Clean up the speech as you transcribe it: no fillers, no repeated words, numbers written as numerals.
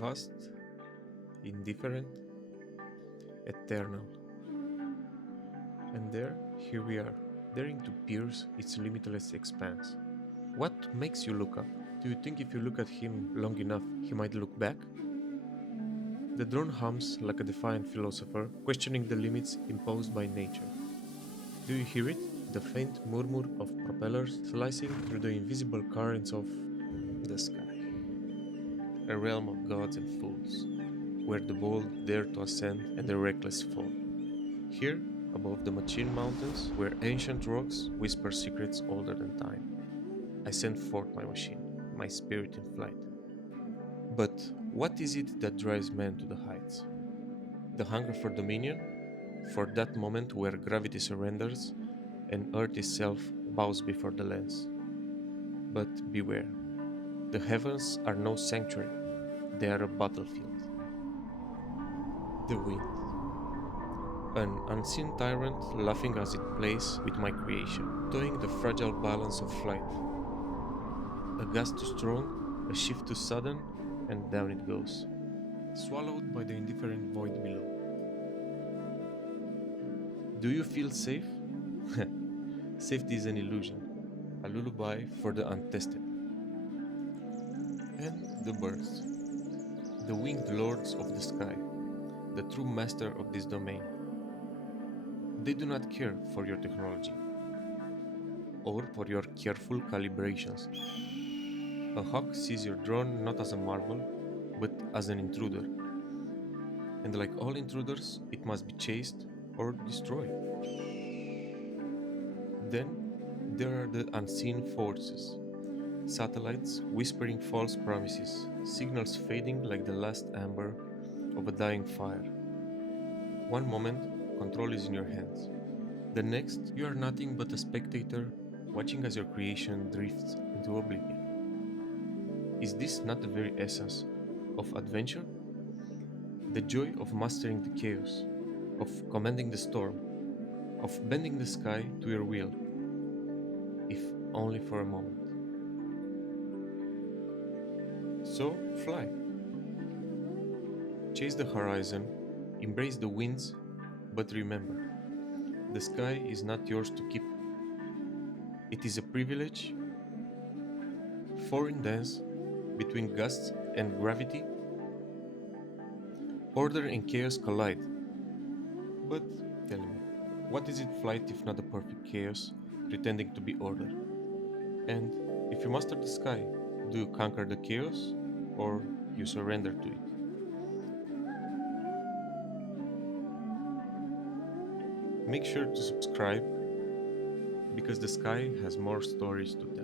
vast, indifferent, eternal. And there, here we are, daring to pierce its limitless expanse. What makes you look up? Do you think if you look at him long enough, he might look back? The drone hums like a defiant philosopher, questioning the limits imposed by nature. Do you hear it? The faint murmur of propellers slicing through the invisible currents of the sky. A realm of gods and fools, where the bold dare to ascend and the reckless fall. Here, above the Măcin mountains, where ancient rocks whisper secrets older than time, I send forth my machine, my spirit in flight. But what is it that drives man to the heights? The hunger for dominion? For that moment where gravity surrenders and Earth itself bows before the lens. But beware, the heavens are no sanctuary, they are a battlefield. The wind, an unseen tyrant laughing as it plays with my creation, toying the fragile balance of flight. A gust too strong, a shift too sudden, and down it goes, swallowed by the indifferent void below. Do you feel safe? Safety is an illusion, a lullaby for the untested. And the birds, the winged lords of the sky, the true master of this domain. They do not care for your technology or for your careful calibrations. A hawk sees your drone not as a marvel, but as an intruder. And like all intruders, it must be chased or destroyed. Then there are the unseen forces. Satellites whispering false promises, signals fading like the last amber of a dying fire. One moment, control is in your hands. The next, you are nothing but a spectator watching as your creation drifts into oblivion. Is this not the very essence of adventure? The joy of mastering the chaos, of commanding the storm, of bending the sky to your will, if only for a moment. So fly. Chase the horizon, embrace the winds, but remember, the sky is not yours to keep. It is a privilege, foreign dance between gusts and gravity. Order and chaos collide. But tell me, what is it flight if not a perfect chaos, pretending to be order? And if you master the sky, do you conquer the chaos or you surrender to it? Make sure to subscribe because the sky has more stories to tell.